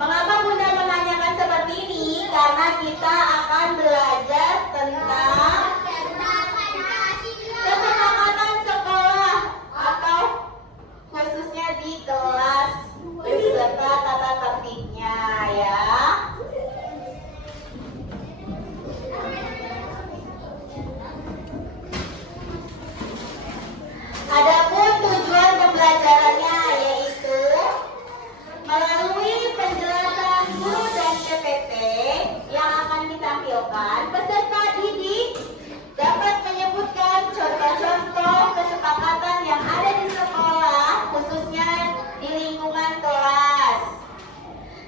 Mengapa Bunda menanyakan seperti ini? Karena kita akan belajar tentang kesepakatan sekolah atau khususnya di kelas beserta tata tertibnya ya. Adapun tujuan pembelajarannya yaitu melalui penjelasan guru dan PPT yang akan ditampilkan, peserta didik dapat menyebutkan contoh-contoh kesepakatan yang ada di sekolah, khususnya di lingkungan kelas.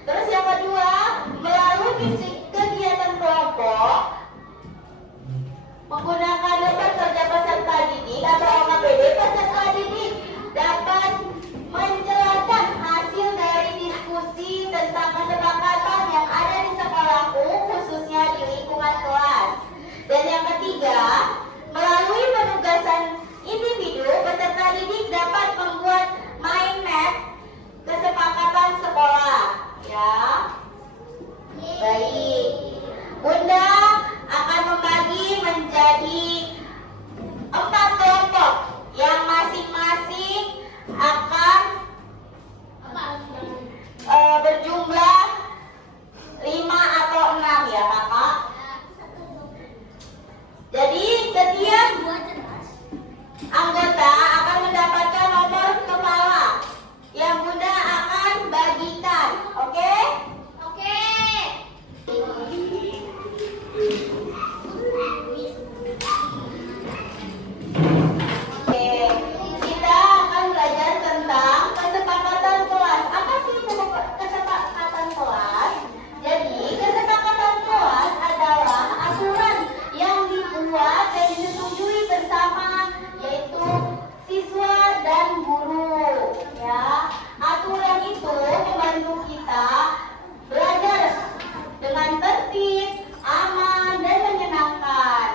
Terus yang kedua, melalui kegiatan kelompok menggunakan lembar kerja peserta didik atau LKPD, peserta didik dapat menjelaskan hasil dari diskusi tentang kesepakatan yang ada di sekolahku, khususnya di lingkungan kelas. Dan yang ketiga, melalui penugasan individu, peserta didik dapat membuat mind map kesepakatan sekolah. Ya, baik. Bunda akan membagi menjadi 4 kelompok yang masing-masing akan berjumlah 5 atau 6 ya kakak. Jadi setiap anggota akan mendapatkan nomor kepala yang Bunda akan bagikan. Oke? Oke. Kita akan belajar tentang kesepakatan kelas. Apa sih kesepakatan kelas? Jadi, kesepakatan kelas adalah aturan yang dibuat dan disetujui bersama, yaitu siswa dan guru. Ya, aturan itu membantu kita belajar dengan tertib, aman, dan menyenangkan.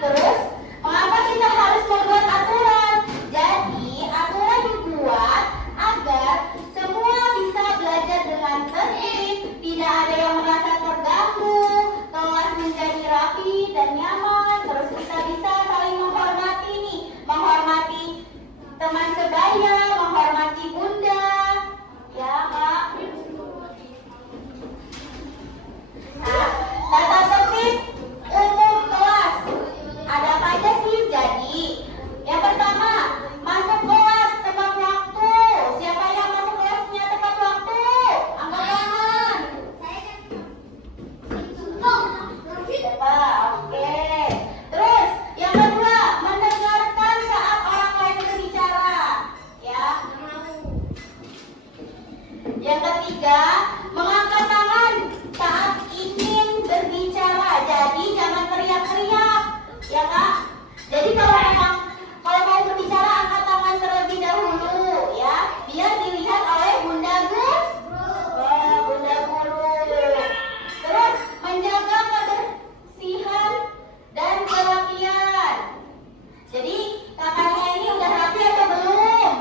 Terus, mengapa kita harus membuat aturan? Jadi, aturan dibuat agar semua bisa belajar dengan tertib, tidak ada yang merasa terganggu, kelas menjadi rapi dan nyaman. Terus kita bisa saling menghormati nih, menghormati teman sebaya, menghormati Bunda. Ya, Kak. Nah, tata tertib umum kelas. Ada apa aja sih? Jadi, yang pertama, masuk kelas tepat waktu. Siapa yang masuk kelasnya tepat waktu? Angkat tangan. Siapa? Oke. Terus, yang kedua, mendengarkan saat orang lain berbicara. Ya. Yang ketiga, mengangkat tangan saat ingin berbicara. Jadi jangan teriak-teriak, ya Kak. Jadi kalau mau berbicara angkat tangan terlebih dahulu, ya, biar dilihat oleh Bunda Guru. Bunda Guru. Terus menjaga kebersihan dan kerapian. Jadi kakaknya ini udah rapi atau belum?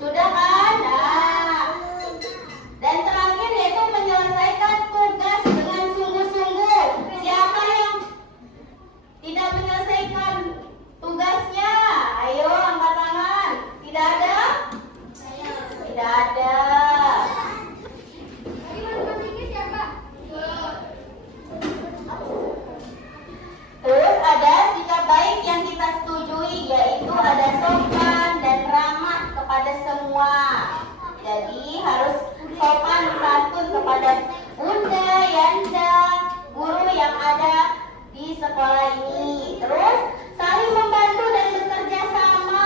Sudah kan? Nah. Dan terakhir yaitu menyelesaikan tugas dengan sungguh-sungguh. Siapa yang tidak menyelesaikan tugasnya? Ayo angkat tangan. Tidak ada? Tidak ada. Terus ada sikap baik yang kita setujui, yaitu ada sopan dan ramah kepada semua. Jadi harus sopan santun kepada Bunda, Yanda, guru yang ada di sekolah ini. Terus saling membantu dan bekerja sama.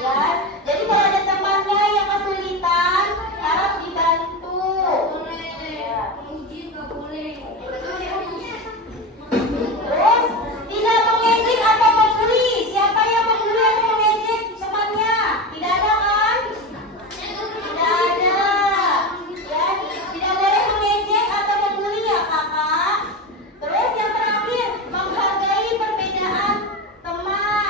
Ya, jadi kalau ada temannya yang kesulitan, harap dibantu. Ya. Terus tidak mengejek atau membuli. Siapa yang membuli atau mengejek temannya? Tidak ada kan? Tidak ada. Ya, tidak boleh mengejek atau membuli ya kakak. Terus yang terakhir, menghargai perbedaan teman.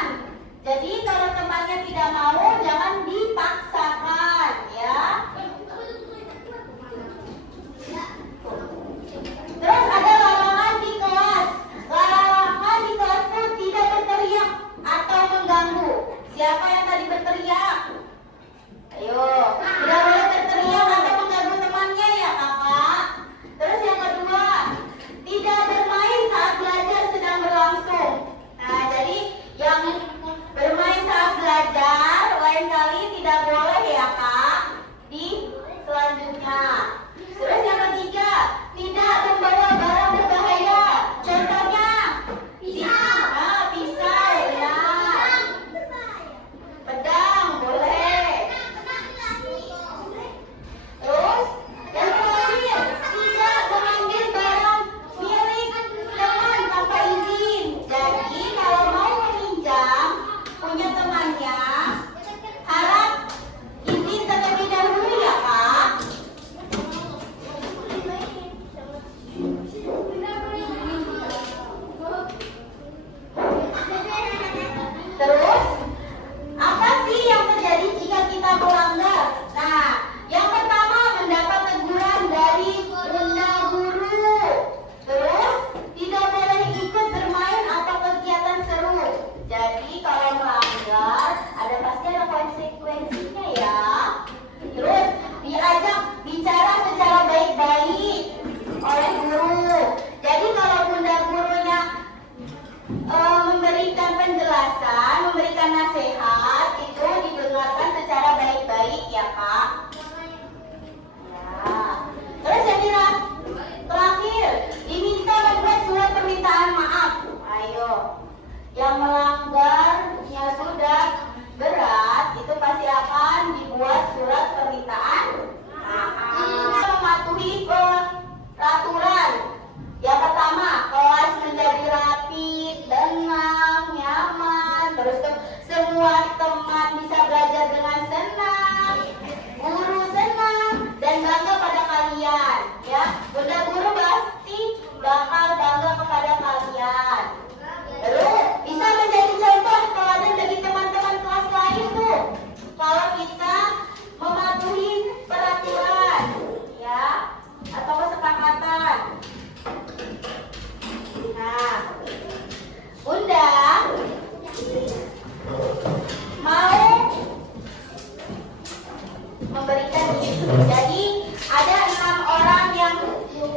memberikan diri. Jadi ada 6 orang yang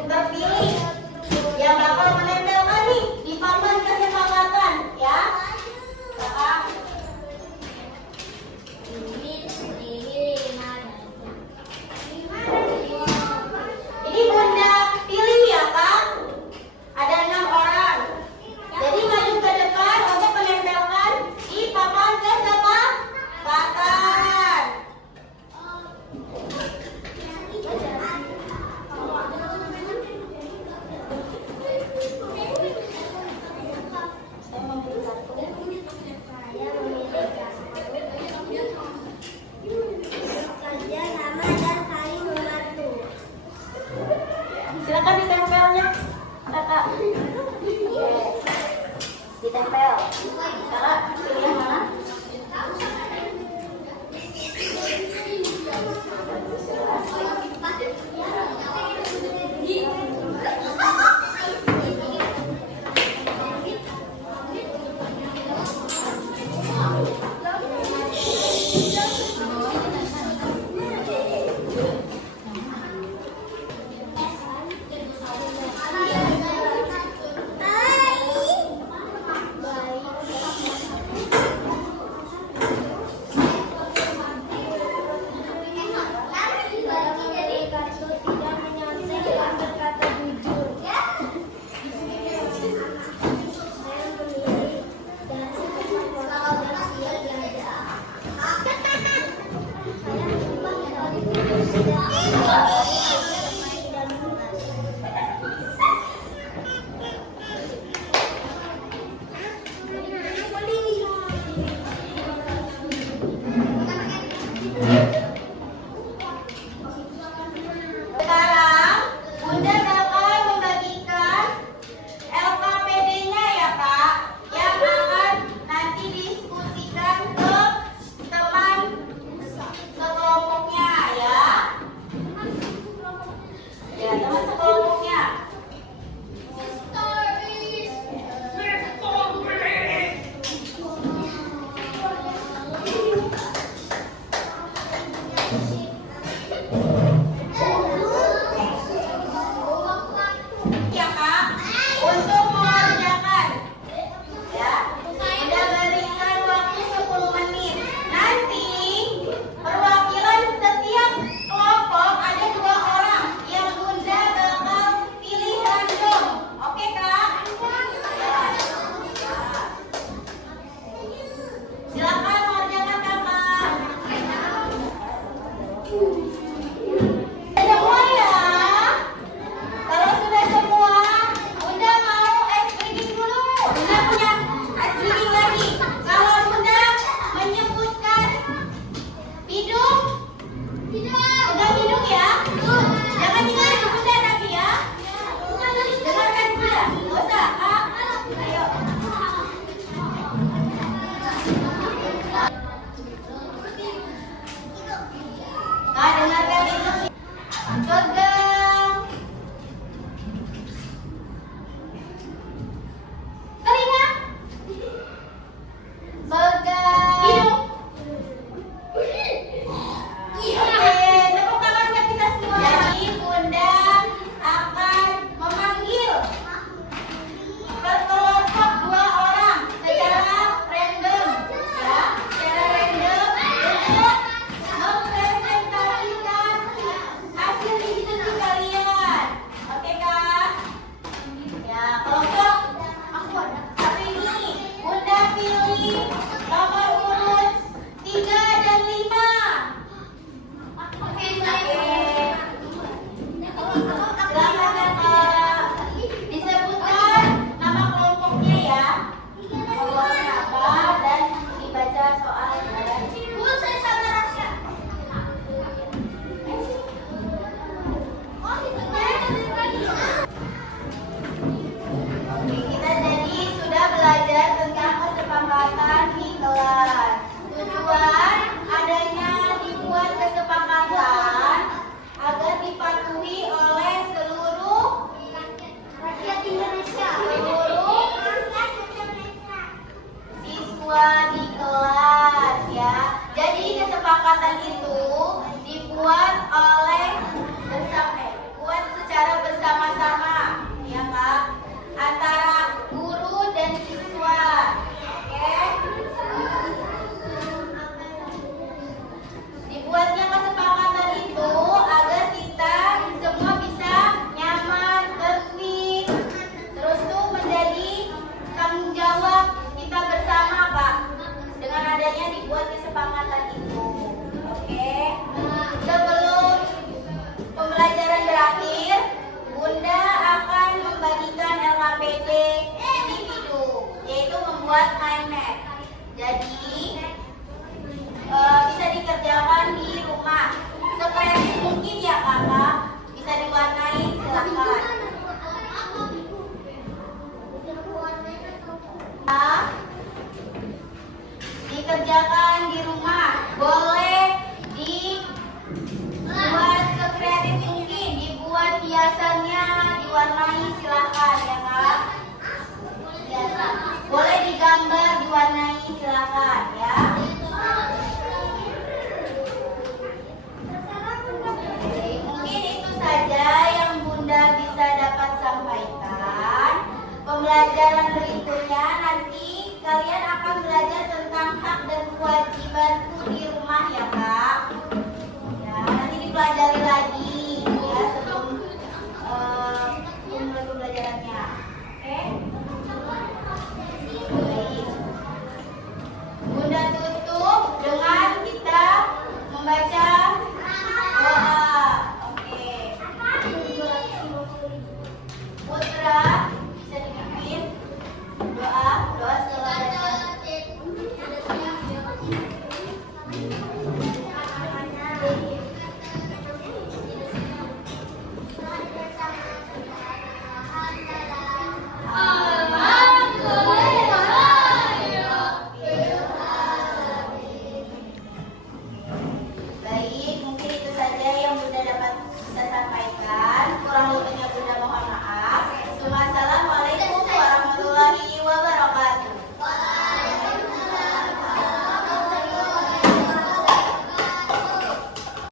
terpilih yang bakal menempelkan nih di papan kesepakatan, ya. Kakak. Ini Bunda pilih ya, Kak. Ada 6 orang. Jadi maju ke depan untuk menempelkan di papan kesepakatan. Silakan ditempelnya, Kakak. Ditempel. Kakak pilih yang mana? Sekarang Bunda bakal membagikan LKPD-nya ya, Kak, yang akan nanti diskusikan ke teman sekelompoknya ya. Ya, teman sekelompoknya. Ya, Kak, untuk mengerjakan ya, udah berikan waktu 10 menit. Nanti perwakilan setiap kelompok ada 2 orang yang Bunda bakal pilih random. Oke, Kak? Silakan mengerjakan, Kakak. Semua ya. Kalau sudah semua, Bunda mau ice cream dulu. Bunda punya ice cream lagi. Kalau Bunda menyebutkan hidung, pegang hidung ya. Jangan tinggalin Bunda tapi ya. Dengarkan Bunda. Nggak usah, Kak. Ayo. Kak, dengarkan itu. Pegang telinga, pegang hidung. Oke, tepuk tangan buat kita semua. Jadi Bunda akan memanggil ke kelompok 2 orang secara random, ya, secara random untuk mempresentasikan hasil diskusi Buat sekreatif mungkin, dibuat hiasannya, diwarnai silakan ya kak. Hiasan. Boleh digambar, diwarnai silakan ya. Oke, mungkin itu saja yang Bunda bisa dapat sampaikan. Pembelajaran berikutnya nanti kalian akan belajar tentang hak dan kewajibanku di rumah ya kak.